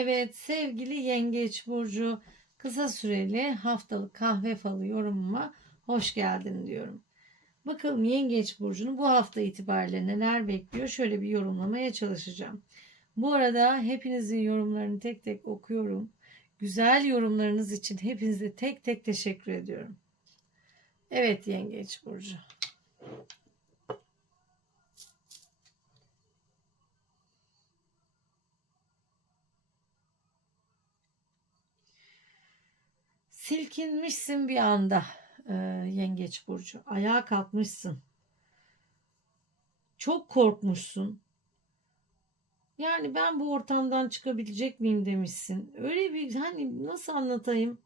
Evet sevgili Yengeç Burcu kısa süreli haftalık kahve falı yorumuma hoş geldin diyorum. Bakalım Yengeç Burcu'nu bu hafta itibariyle neler bekliyor şöyle bir yorumlamaya çalışacağım. Bu arada hepinizin yorumlarını tek tek okuyorum. Güzel yorumlarınız için hepinize tek tek teşekkür ediyorum. Evet Yengeç Burcu. Silkinmişsin bir anda e, Yengeç Burcu. Ayağa kalkmışsın. Çok korkmuşsun. Yani ben bu ortamdan çıkabilecek miyim demişsin. Öyle bir hani nasıl anlatayım?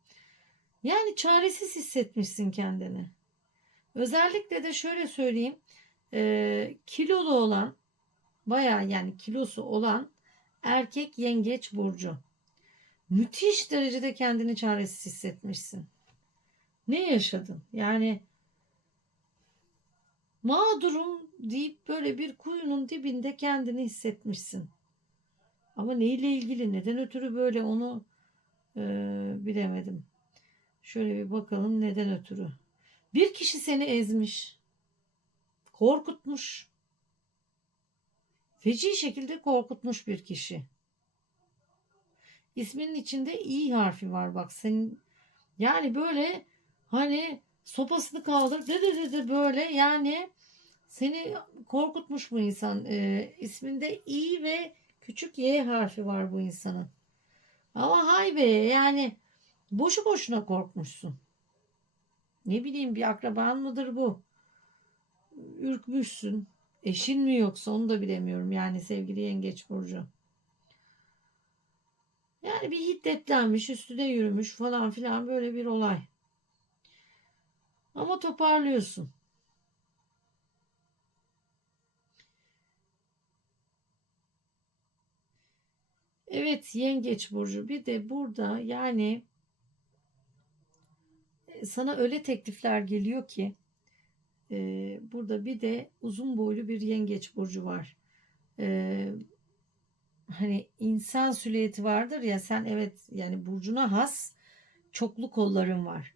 Yani çaresiz hissetmişsin kendini. Özellikle de şöyle söyleyeyim. E, kilolu olan baya yani kilosu olan erkek yengeç burcu. Müthiş derecede kendini çaresiz hissetmişsin. Ne yaşadın? Yani mağdurum deyip böyle bir kuyunun dibinde kendini hissetmişsin. Ama neyle ilgili, neden ötürü böyle onu e, bilemedim. Şöyle bir bakalım neden ötürü. Bir kişi seni ezmiş, korkutmuş. Feci şekilde korkutmuş bir kişi. İsminin içinde i harfi var bak senin. Yani böyle hani sopasını kaldır dedi dedi böyle yani seni korkutmuş bu insan. Ee, isminde i ve küçük y harfi var bu insanın. Ama hay be yani boşu boşuna korkmuşsun. Ne bileyim bir akraban mıdır bu? Ürkmüşsün. Eşin mi yoksa onu da bilemiyorum yani sevgili yengeç burcu. Yani bir hiddetlenmiş, üstüne yürümüş falan filan böyle bir olay. Ama toparlıyorsun. Evet yengeç burcu bir de burada yani e, sana öyle teklifler geliyor ki e, burada bir de uzun boylu bir yengeç burcu var. E, hani insan silüeti vardır ya sen evet yani burcuna has çoklu kolların var.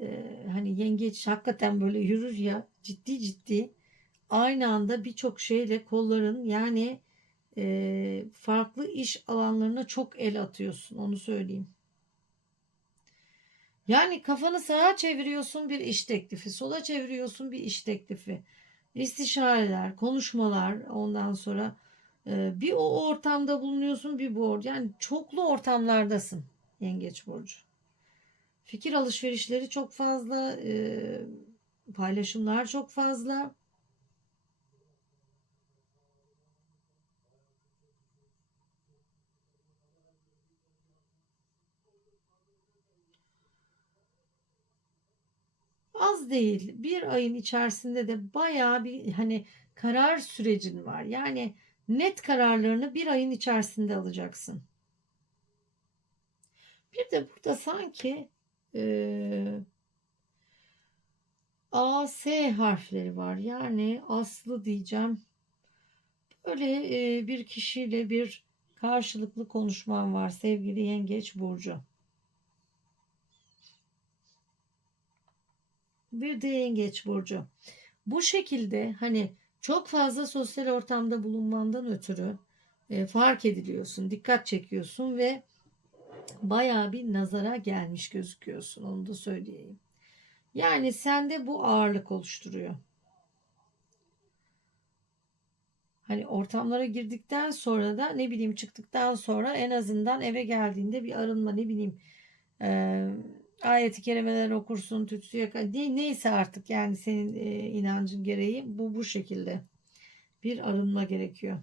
Ee, hani yengeç hakikaten böyle yürür ya ciddi ciddi aynı anda birçok şeyle kolların yani e, farklı iş alanlarına çok el atıyorsun onu söyleyeyim. Yani kafanı sağa çeviriyorsun bir iş teklifi, sola çeviriyorsun bir iş teklifi. İstişareler, konuşmalar ondan sonra bir o ortamda bulunuyorsun bir bu ortam. Yani çoklu ortamlardasın yengeç burcu. Fikir alışverişleri çok fazla. E, paylaşımlar çok fazla. Az değil. Bir ayın içerisinde de bayağı bir hani karar sürecin var. Yani net kararlarını bir ayın içerisinde alacaksın. Bir de burada sanki e, A, S harfleri var. Yani Aslı diyeceğim. Böyle e, bir kişiyle bir karşılıklı konuşmam var sevgili Yengeç Burcu. Bir de Yengeç Burcu. Bu şekilde hani çok fazla sosyal ortamda bulunmandan ötürü e, fark ediliyorsun, dikkat çekiyorsun ve bayağı bir nazara gelmiş gözüküyorsun. Onu da söyleyeyim. Yani sende bu ağırlık oluşturuyor. Hani ortamlara girdikten sonra da ne bileyim çıktıktan sonra en azından eve geldiğinde bir arınma ne bileyim e, ayeti kerimeler okursun, tütsü yakar. Neyse artık yani senin e, inancın gereği bu bu şekilde. Bir arınma gerekiyor.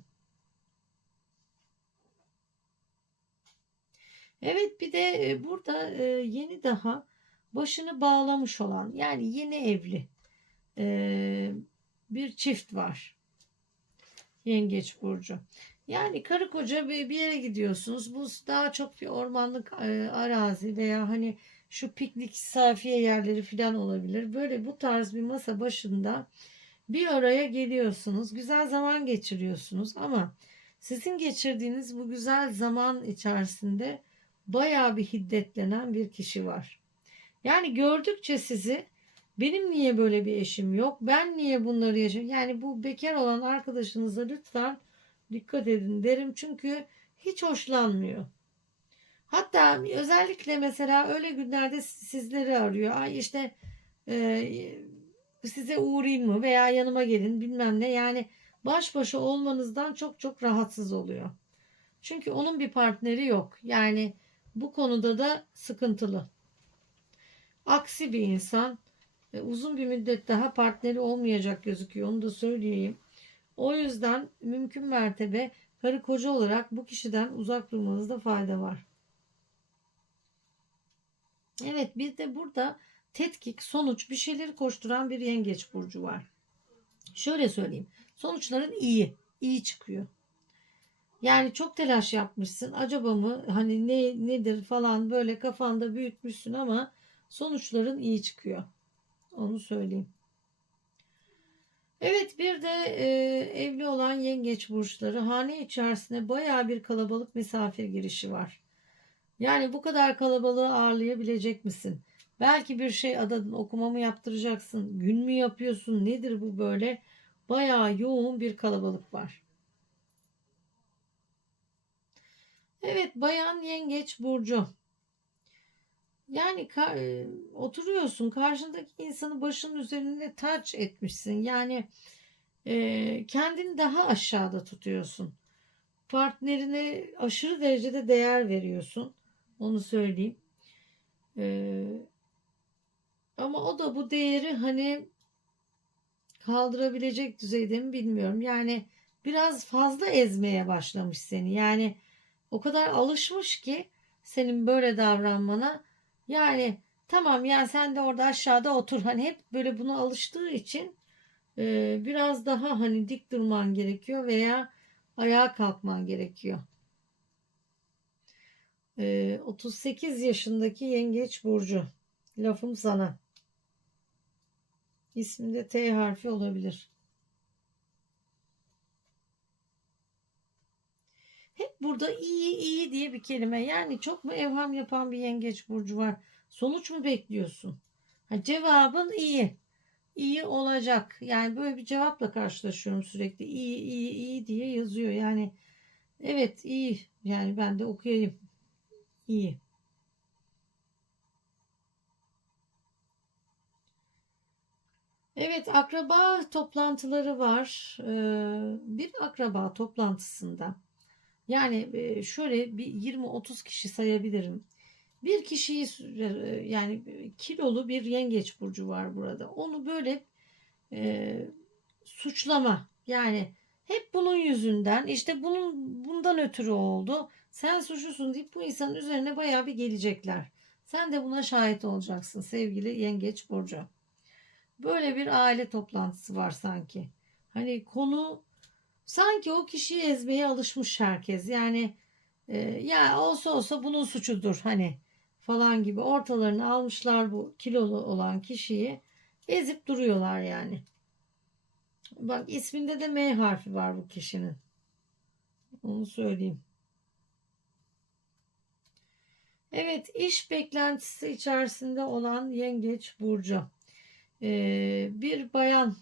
Evet bir de e, burada e, yeni daha başını bağlamış olan yani yeni evli e, bir çift var. Yengeç burcu. Yani karı koca bir, yere gidiyorsunuz. Bu daha çok bir ormanlık arazi veya hani şu piknik safiye yerleri falan olabilir. Böyle bu tarz bir masa başında bir araya geliyorsunuz. Güzel zaman geçiriyorsunuz ama Sizin geçirdiğiniz bu güzel zaman içerisinde bayağı bir hiddetlenen bir kişi var. Yani gördükçe sizi benim niye böyle bir eşim yok? Ben niye bunları yaşıyorum? Yani bu bekar olan arkadaşınıza lütfen dikkat edin derim. Çünkü hiç hoşlanmıyor. Hatta özellikle mesela öyle günlerde sizleri arıyor. Ay işte e, size uğrayayım mı veya yanıma gelin bilmem ne. Yani baş başa olmanızdan çok çok rahatsız oluyor. Çünkü onun bir partneri yok. Yani bu konuda da sıkıntılı. Aksi bir insan e, uzun bir müddet daha partneri olmayacak gözüküyor. Onu da söyleyeyim. O yüzden mümkün mertebe karı koca olarak bu kişiden uzak durmanızda fayda var. Evet bir de burada tetkik, sonuç bir şeyleri koşturan bir yengeç burcu var. Şöyle söyleyeyim. Sonuçların iyi. iyi çıkıyor. Yani çok telaş yapmışsın. Acaba mı hani ne nedir falan böyle kafanda büyütmüşsün ama sonuçların iyi çıkıyor. Onu söyleyeyim. Evet bir de e, evli olan yengeç burçları hane içerisinde baya bir kalabalık misafir girişi var. Yani bu kadar kalabalığı ağırlayabilecek misin? Belki bir şey adadın okuma mı yaptıracaksın? Gün mü yapıyorsun? Nedir bu böyle? Bayağı yoğun bir kalabalık var. Evet bayan yengeç burcu. Yani ka- e, oturuyorsun karşındaki insanı başının üzerinde taç etmişsin. Yani e, kendini daha aşağıda tutuyorsun. Partnerine aşırı derecede değer veriyorsun. Onu söyleyeyim. E, ama o da bu değeri hani kaldırabilecek düzeyde mi bilmiyorum. Yani biraz fazla ezmeye başlamış seni. Yani o kadar alışmış ki senin böyle davranmana yani tamam yani sen de orada aşağıda otur. Hani hep böyle buna alıştığı için e, biraz daha hani dik durman gerekiyor veya ayağa kalkman gerekiyor. E, 38 yaşındaki yengeç burcu. Lafım sana. İsminde T harfi olabilir. Hep burada iyi iyi diye bir kelime. Yani çok mu evham yapan bir yengeç burcu var? Sonuç mu bekliyorsun? Ha, cevabın iyi. İyi olacak. Yani böyle bir cevapla karşılaşıyorum sürekli. İyi iyi iyi diye yazıyor. Yani evet iyi. Yani ben de okuyayım. İyi. Evet akraba toplantıları var. Ee, bir akraba toplantısında yani e, şöyle bir 20-30 kişi sayabilirim. Bir kişiyi e, yani kilolu bir yengeç burcu var burada. Onu böyle e, suçlama yani hep bunun yüzünden işte bunun bundan ötürü oldu. Sen suçlusun deyip bu insanın üzerine bayağı bir gelecekler. Sen de buna şahit olacaksın sevgili yengeç burcu. Böyle bir aile toplantısı var sanki. Hani konu sanki o kişiyi ezmeye alışmış herkes. Yani e, ya olsa olsa bunun suçudur hani falan gibi ortalarını almışlar bu kilolu olan kişiyi ezip duruyorlar yani. Bak isminde de M harfi var bu kişinin. Onu söyleyeyim. Evet iş beklentisi içerisinde olan yengeç burcu. Ee, bir bayan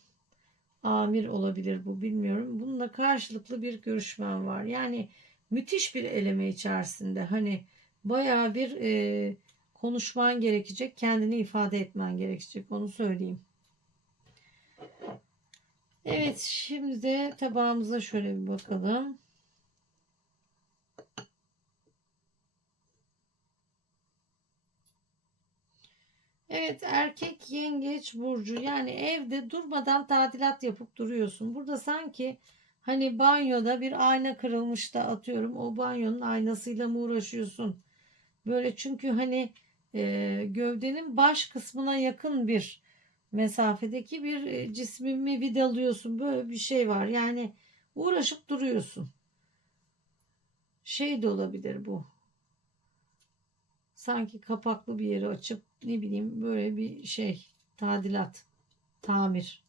amir olabilir bu bilmiyorum. Bununla karşılıklı bir görüşmen var. Yani müthiş bir eleme içerisinde. Hani bayağı bir e, konuşman gerekecek. Kendini ifade etmen gerekecek. Onu söyleyeyim. Evet şimdi tabağımıza şöyle bir bakalım. Evet erkek yengeç burcu yani evde durmadan tadilat yapıp duruyorsun. Burada sanki hani banyoda bir ayna kırılmış da atıyorum o banyonun aynasıyla mı uğraşıyorsun? Böyle çünkü hani e, gövdenin baş kısmına yakın bir mesafedeki bir e, cismimi vidalıyorsun. Böyle bir şey var. Yani uğraşıp duruyorsun. Şey de olabilir bu sanki kapaklı bir yeri açıp ne bileyim böyle bir şey tadilat, tamir.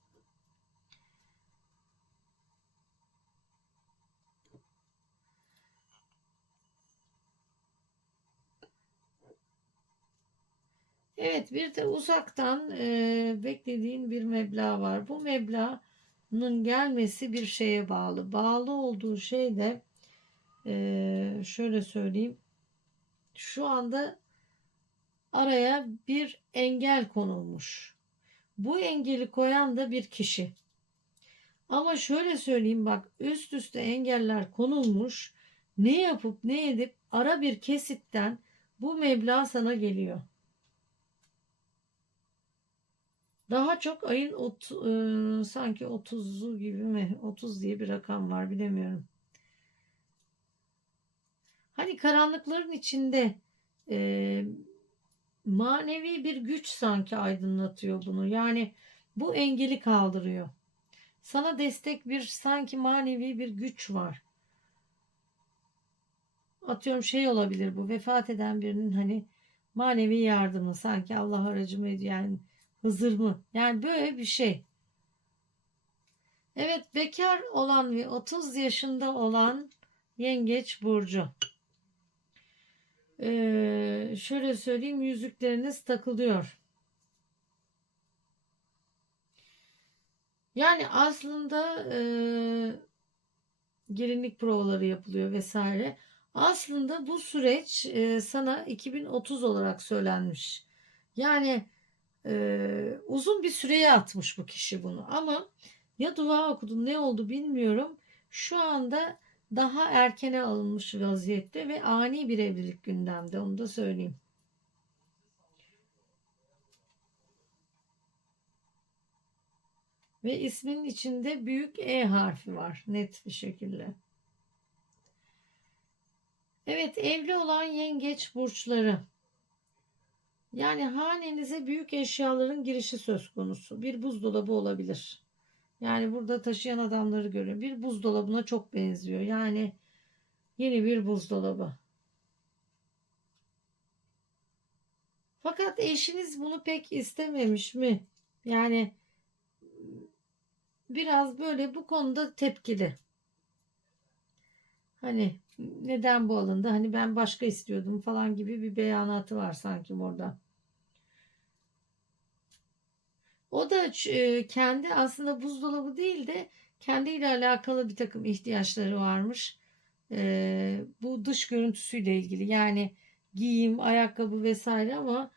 Evet bir de uzaktan e, beklediğin bir meblağ var. Bu meblağın gelmesi bir şeye bağlı. Bağlı olduğu şey de e, şöyle söyleyeyim şu anda araya bir engel konulmuş. Bu engeli koyan da bir kişi. Ama şöyle söyleyeyim bak üst üste engeller konulmuş. Ne yapıp ne edip ara bir kesitten bu meblağ sana geliyor. Daha çok ayın ot, e, sanki 30'u gibi mi? 30 diye bir rakam var bilemiyorum. Hani karanlıkların içinde e, manevi bir güç sanki aydınlatıyor bunu. Yani bu engeli kaldırıyor. Sana destek bir sanki manevi bir güç var. Atıyorum şey olabilir bu vefat eden birinin hani manevi yardımı sanki Allah aracımı yani Hızır mı? Yani böyle bir şey. Evet bekar olan ve 30 yaşında olan yengeç burcu. Ee, şöyle söyleyeyim yüzükleriniz takılıyor. Yani aslında e, gelinlik provaları yapılıyor vesaire. Aslında bu süreç e, sana 2030 olarak söylenmiş. Yani e, uzun bir süreye atmış bu kişi bunu. Ama ya dua okudu ne oldu bilmiyorum. Şu anda daha erkene alınmış vaziyette ve ani bir evlilik gündemde onu da söyleyeyim. Ve ismin içinde büyük E harfi var net bir şekilde. Evet evli olan yengeç burçları. Yani hanenize büyük eşyaların girişi söz konusu. Bir buzdolabı olabilir. Yani burada taşıyan adamları görüyor. Bir buzdolabına çok benziyor. Yani yeni bir buzdolabı. Fakat eşiniz bunu pek istememiş mi? Yani biraz böyle bu konuda tepkili. Hani neden bu alındı? Hani ben başka istiyordum falan gibi bir beyanatı var sanki orada. O da e, kendi aslında buzdolabı değil de kendiyle alakalı bir takım ihtiyaçları varmış. E, bu dış görüntüsüyle ilgili yani giyim, ayakkabı vesaire ama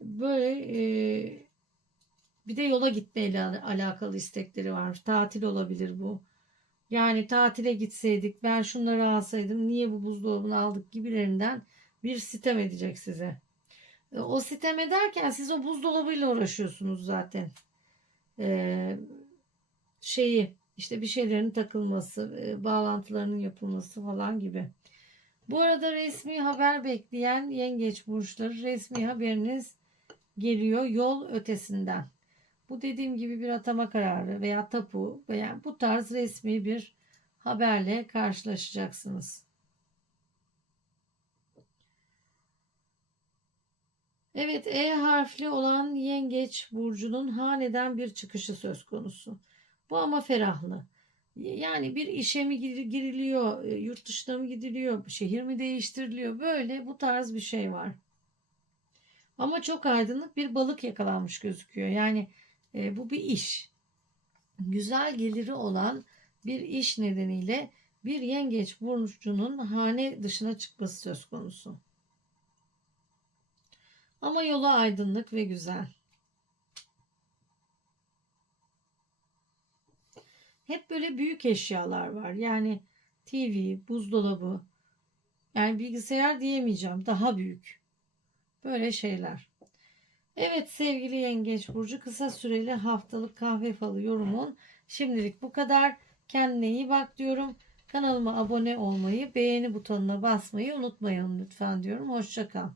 böyle e, bir de yola gitmeyle alakalı istekleri var. Tatil olabilir bu. Yani tatile gitseydik ben şunları alsaydım niye bu buzdolabını aldık gibilerinden bir sitem edecek size. E, o sitem ederken siz o buzdolabıyla uğraşıyorsunuz zaten. Ee, şeyi işte bir şeylerin takılması, e, bağlantılarının yapılması falan gibi. Bu arada resmi haber bekleyen yengeç burçları resmi haberiniz geliyor yol ötesinden. Bu dediğim gibi bir atama kararı veya tapu veya bu tarz resmi bir haberle karşılaşacaksınız. Evet E harfli olan yengeç burcunun haneden bir çıkışı söz konusu. Bu ama ferahlı. Yani bir işe mi giriliyor, e, yurt dışına mı gidiliyor, şehir mi değiştiriliyor böyle bu tarz bir şey var. Ama çok aydınlık bir balık yakalanmış gözüküyor. Yani e, bu bir iş. Güzel geliri olan bir iş nedeniyle bir yengeç burcunun hane dışına çıkması söz konusu. Ama yolu aydınlık ve güzel. Hep böyle büyük eşyalar var. Yani TV, buzdolabı, yani bilgisayar diyemeyeceğim. Daha büyük. Böyle şeyler. Evet sevgili Yengeç Burcu kısa süreli haftalık kahve falı yorumun şimdilik bu kadar. Kendine iyi bak diyorum. Kanalıma abone olmayı, beğeni butonuna basmayı unutmayın lütfen diyorum. Hoşçakal.